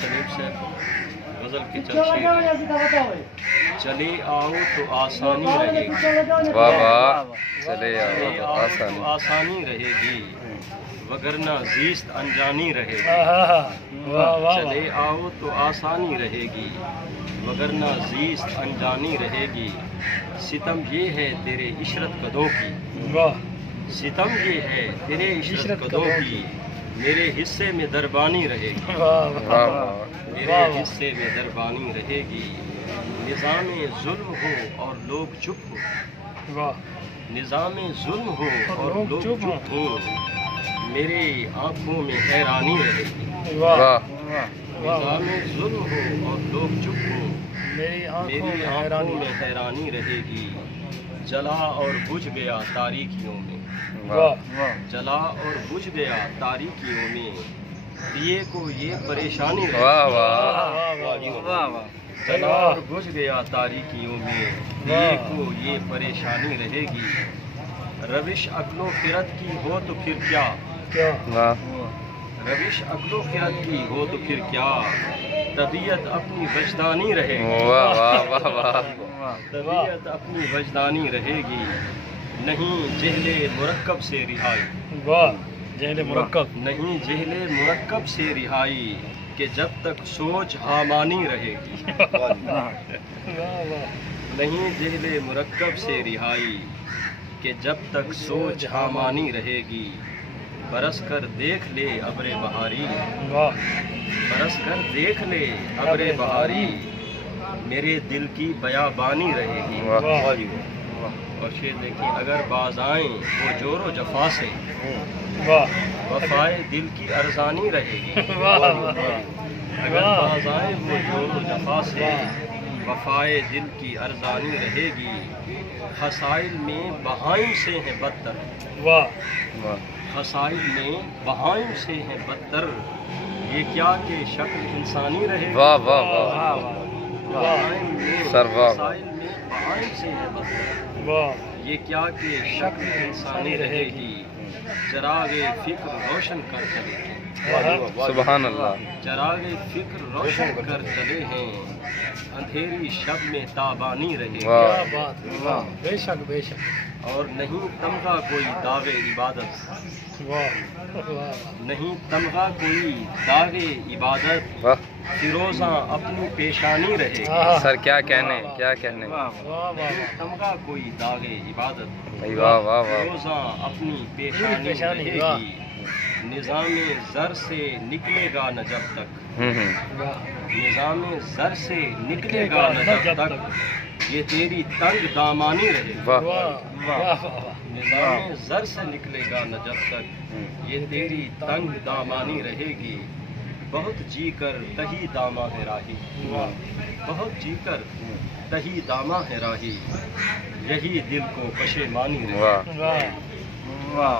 सलीम से गज़ल की चंद शेर। चले आओ तो आसानी रहेगी, वाह वाह, चले चले आओ आओ आसान। तो आसानी रहेगी, वगरना जीस्त अनजानी रहेगी। चले आओ तो आसानी रहेगी, वगरना जीस्त अनजानी रहेगी। सितम ये है तेरे इशरत कदों की, सितम ये है तेरे इशरत कदों की, मेरे हिस्से में दरबानी रहेगी, वाह वाह, मेरे हिस्से में दरबानी रहेगी। निज़ामे जुल्म हो और लोग चुप हो, निज़ामे जुल्म हो और लोग चुप हो, मेरे आँखों में हैरानी रहेगी। वाह निज़ामे जुल्म हो और लोग चुप हो, मेरी आँखों में हैरानी रहेगी। जला और बुझ गया तारीकियों में, जला और बुझ गया तारीकियों में, दिए को ये परेशानी रहेगी। वाह वाह, जला और बुझ गया तारीकियों में, दिए को ये परेशानी रहेगी। रविश अक्लो फिरत की हो तो फिर क्या, वाह रविश अक्लो फिरत की हो तो फिर क्या, तबीयत अपनी वजदानी रहेगी। वाह वाह वाह वाह, तबीयत अपनी वजदानी रहेगी। नहीं जेहले मुरक्कब से रिहाई, नहीं जेहले मुरक्कब से रिहाई, कि जब तक सोच हामानी रहेगी। नहीं जेहले मुरक्कब से रिहाई, कि जब तक सोच हामानी रहेगी। बरस कर देख ले अब्रे बहारी, बरस कर देख ले अब्रे बहारी, मेरे दिल की बयाबानी रहेगी। और शेर देखिए, अगर बाज आएं वो जोरो जफा से, वफाए दिल की अरजानी रहेगी। अगर बाज आएं वो जोरो जफा से, वफाए दिल की अरजानी रहेगी। खसाइल में बहाइम से है बदतर, खसाइल में बहाइम से है बदतर, ये क्या कि शक्ल इंसानी रहेगी। वाह वाह वाह, बहाइम में सर वाह। खसाइल में बहाइम से है बदतर, ये क्या कि शक्ल इंसानी रहेगी। चरागे फिक्र रोशन कर चले, सुभान अल्लाह, चरागे फिक्र रोशन कर चले हैं, अंधेरी शब में ताबानी रहेगी। वाह बेशक बेशक, और नहीं तमगा कोई दावे इबादत, नहीं तमगा कोई दावे इबादत, वाह। फिरोजा अपनी पेशानी रहेगी। सर क्या कहने, क्या कहने, नहीं तमगा कोई दावे इबादत, वाह वाह वाह, फिरोजा अपनी पेशानी रहेगी। निज़ामे ज़र से निकलेगा न जब तक, निज़ामे ज़र से निकलेगा न जब तक, ये तेरी तंग दामानी रहेगी। वाह निज़ामे ज़र से निकलेगा न जब तक, ये तेरी तंग दामानी रहेगी। बहुत जी कर तही दामा है राही, बहुत जी कर तही दामा है राही, यही दिल को पशेमानी रहेगी। वाह।